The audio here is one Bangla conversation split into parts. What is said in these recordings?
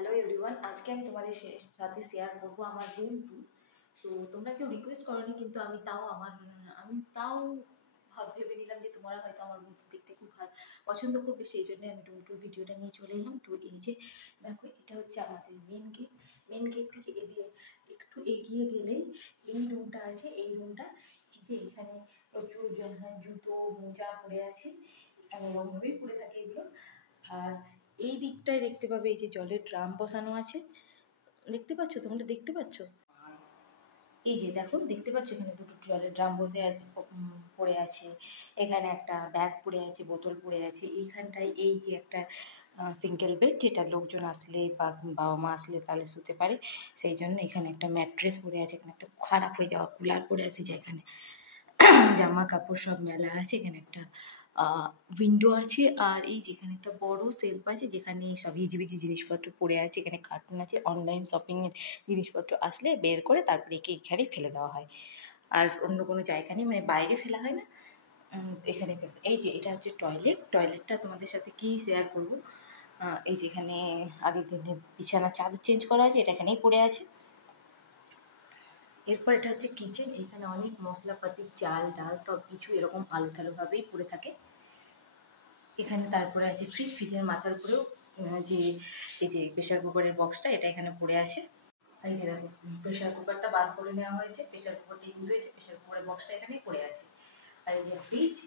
হ্যালো এভরিওয়ান, আজকে আমি তোমাদের সাথে শেয়ার করবো আমার রুম ট্যুর। তো তোমরা কেউ রিকোয়েস্ট করোনি, কিন্তু আমি তাও ভেবে নিলাম যে তোমরা হয়তো আমার রুম দেখতে খুব পছন্দ করবে, সেই জন্য আমি রুম ট্যুর ভিডিওটা নিয়ে চলে এলাম। তো এই যে দেখো, এটা হচ্ছে আমাদের মেন গেট থেকে একটু এগিয়ে গেলেই এই রুমটা আছে। এই রুমটা এই যে এখানে প্রচুর জুতো মোজা পড়ে আছে, এখানে এরকমভাবেই পড়ে থাকে এগুলো। আর এই দিকটায় দেখতে পাবে এই যে জলের ড্রাম বসানো আছে, দেখতে পাচ্ছ? তোমরা দেখতে পাচ্ছ? এই যে দেখো, দেখতে পাচ্ছ এখানে দুটো জলের ড্রাম পড়ে আছে, এখানে একটা ব্যাগ পড়ে আছে, বোতল পড়ে আছে। এইখানটায় এই যে একটা সিঙ্গেল বেড, যেটা লোকজন আসলে বা বাবা মা আসলে তাহলে শুতে পারে, সেই জন্য এখানে একটা ম্যাট্রেস পড়ে আছে। এখানে একটা খারাপ হয়ে যাওয়া কুলার পড়ে আছে, যেখানে জামা কাপড় সব মেলা আছে। এখানে একটা উইন্ডো আছে, আর এই যেখানে একটা বড় সেলফ আছে, যেখানে সব হিজিবিজি জিনিসপত্র পড়ে আছে। এখানে কার্টুন আছে, অনলাইন শপিংয়ের জিনিসপত্র আসলে বের করে তারপরে এখানেই ফেলে দেওয়া হয়, আর অন্য কোনো জায়গা নেই, মানে বাইরে ফেলা হয় না, এখানে এই যে এটা হচ্ছে টয়লেটটা তোমাদের সাথে কি শেয়ার করবো। এই যে এখানে আগের দিনের বিছানা চাদর চেঞ্জ করা আছে, এটা এখানেই পড়ে আছে। এরপর এটা হচ্ছে কিচেন, এখানে অনেক মশলাপাতি, চাল ডাল সব কিছু এরকম আলো ভাবেই পড়ে থাকে এখানে। তারপরে আছে ফ্রিজের মাথার উপরেও যে এই যে প্রেশার কুকারের বক্সটা, এটা এখানে পড়ে আছে। এই যে দেখো, প্রেশার কুকারটা বার করে নেওয়া হয়েছে, প্রেশার কুকারটা ইউজ হয়েছে, প্রেশার কুকারের বক্সটা এখানেই পড়ে আছে। আর এই যে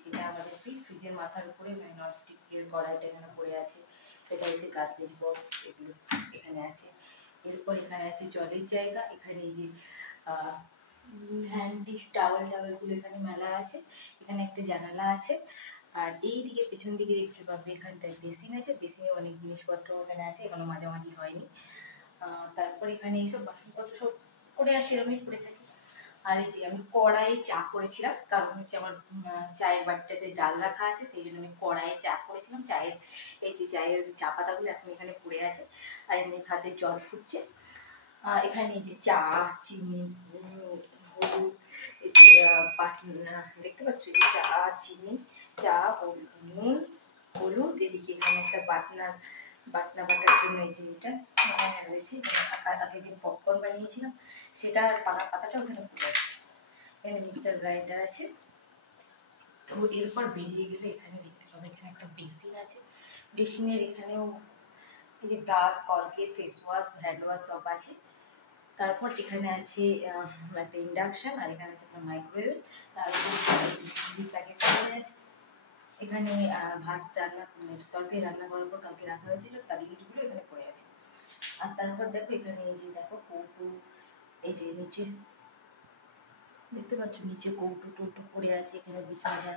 এটা আমাদের ফ্রিজের মাথার উপরে ননস্টিকের কড়াইটা এখানে পড়ে আছে। এটা হচ্ছে গার্বেজ বক্স, এগুলো এখানে আছে। এরপর এখানে আছে জলের জায়গা, এখানে এই যে হ্যান্ড ডিশ টাওয়ালগুলো এখানে মেলা আছে। এখানে একটা জানালা আছে, আর এই দিকে পেছন দিকে দেখতে পাবে এখানটায় বেসিন আছে, বেসিনে অনেক জিনিসপত্র এখানে আছে, এখনো মাঝামাঝি হয়নি। তারপর এখানে এইসব বাসনপত্র সব পড়ে আছে, এরকমই পড়ে থাকে। আর এই যে আমি কড়াইয়ে চা করেছিলাম, কারণ হচ্ছে আমার চায়ের বাটিটাতে ডাল রাখা আছে, সেই জন্য আমি কড়াইয়ে চা করেছিলাম। এই যে চায়ের চা পাতাগুলো এখন এখানে পড়ে আছে, আর এমনি ভাতে জল ফুটছে। এখানে এই যে চা, চিনি, হলুদ, দেখতে পাচ্ছ, এই যে চা, চিনি, চা, নুন, হলুদ। এদিকে এখানে একটা বাটনা বাটার জন্য এই যে এটা রয়েছে, আগের দিন পপকর্ন বানিয়েছিলাম, সেটা পাতাটা ওখানে পড়ে আছে। এখানে মিক্সার গ্রাইন্ডার আছে। তো এরপর বেরিয়ে গেলে এখানে দেখতে পাবে এখানে একটা বেসিন আছে, বেসিনের এখানেও এই যে brush, Colgate, face wash, hand wash সব আছে। তারপর এখানে আছে একটা ইন্ডাকশন, আর এখানে আছে একটা মাইক্রোওয়েভ, তারপর প্যাকেট করা আছে। এখানে ভাত রান্না, তরকারি রান্না করার পর কালকে রাখা হয়েছিল, তার লিডগুলো এখানে পড়ে আছে। আর তারপর দেখো এখানে এই যে দেখো কৌটো, এই যে নিচে দেখতে পাচ্ছ নিচে কৌটো টৌটো পড়ে আছে। এখানে বিছানা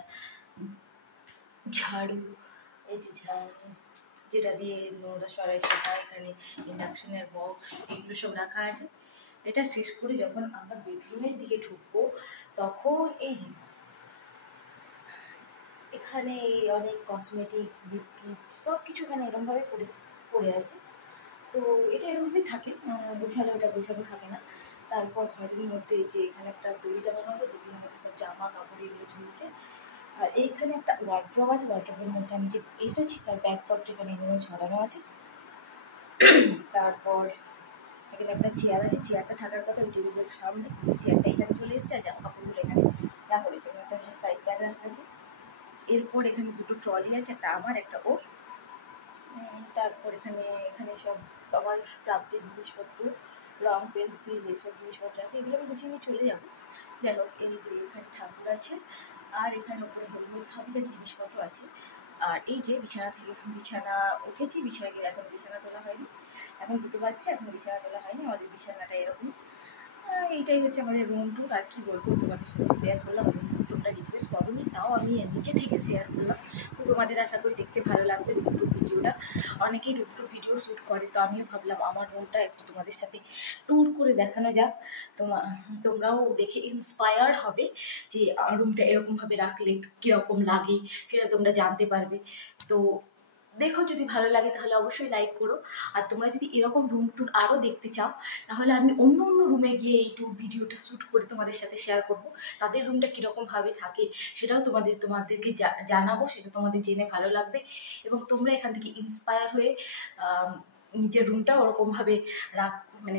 ঝাড়ু, এই যে ঝাড়ু যেটা দিয়ে নোংরা সরাই সেটা, এখানে ইন্ডাকশনের বক্স, এগুলো সব রাখা আছে। এটা শেষ করে যখন আমরা বেডরুমের দিকে ঢুকবো, তখন এই যে এখানে অনেক কসমেটিক্স, বিস্কিট সব কিছু এখানে এরকমভাবে পড়ে আছে। তো এটা এরকমভাবেই থাকে, গোছালো, এটা গোছানো থাকে না। তারপর ঘরের মধ্যে এই যে এখানে একটা দড়ি লাগানো আছে, দড়ির মধ্যে সব জামা কাপড় এগুলো ঝুলছে। আর এইখানে একটা ওয়ার্ড্রপ আছে, ওয়ার্ড্রপের মধ্যে আমি যে এসেছি তার ব্যাগপত্র এখানে এগুলো ছড়ানো আছে। তারপর এখানে একটা চেয়ার আছে, চেয়ারটা থাকার কথা ওই টেবিলের সামনে, চেয়ারটা এখানে চলে এসেছে, আর জামা কাপড়গুলো এখানে রাখা হয়েছে। একটা সাইড ব্যাগ রাখা আছে। এরপর এখানে দুটো ট্রলি আছে, একটা আমার একটা ওর। তারপর এখানে সব আমার ক্রাফটের জিনিসপত্র, রং পেন্সিল, এইসব জিনিসপত্র আছে, এগুলো আমি গুছিয়ে নিয়ে চলে যাবো। যাই হোক, এই যে এখানে ঠাকুর আছে, আর এখানে উপরে হেলমেট, হাবি জাবি জিনিসপত্র আছে। আর এই যে বিছানা উঠেছি, এখন বিছানা তোলা হয়নি, এখন 2টো বাজছে, এখন বিছানা তোলা হয়নি। আমাদের বিছানাটা এরকম। এইটাই হচ্ছে আমাদের রুম ট্যুর। আর কি বলবো, তোমাদের সাথে শেয়ার করলাম রুম ট্যুর, তোমরা রিকোয়েস্ট করোনি, তাও আমি নিজে থেকে শেয়ার করলাম। তো তোমাদের আশা করি দেখতে ভালো লাগবে রুম ট্যুর ভিডিওটা। অনেকেই রুম ট্যুর ভিডিও শ্যুট করে, তো আমিও ভাবলাম আমার রুমটা একটু তোমাদের সাথে ট্যুর করে দেখানো যাক। তোমরাও দেখে ইন্সপায়ার হবে যে রুমটা এরকমভাবে রাখলে কীরকম লাগে, সেটা তোমরা জানতে পারবে। তো দেখো, যদি ভালো লাগে তাহলে অবশ্যই লাইক করো। আর তোমরা যদি এরকম রুম ট্যুর আরও দেখতে চাও, তাহলে আমি অন্য রুমে গিয়ে এই ট্যুর ভিডিওটা শ্যুট করে তোমাদের সাথে শেয়ার করব। তাদের রুমটা কীরকমভাবে থাকে সেটাও তোমাদেরকে জানাবো, সেটা তোমাদের জেনে ভালো লাগবে, এবং তোমরা এখান থেকে ইন্সপায়ার হয়ে নিজের রুমটা ওরকমভাবে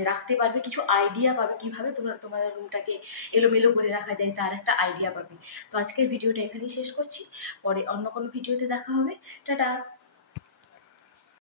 রাখতে পারবে, কিছু আইডিয়া পাবে কীভাবে তোমাদের রুমটাকে এলোমেলো করে রাখা যায়, তার একটা আইডিয়া পাবে। তো আজকের ভিডিওটা এখানেই শেষ করছি, পরে অন্য কোনো ভিডিওতে দেখা হবে। টাটা।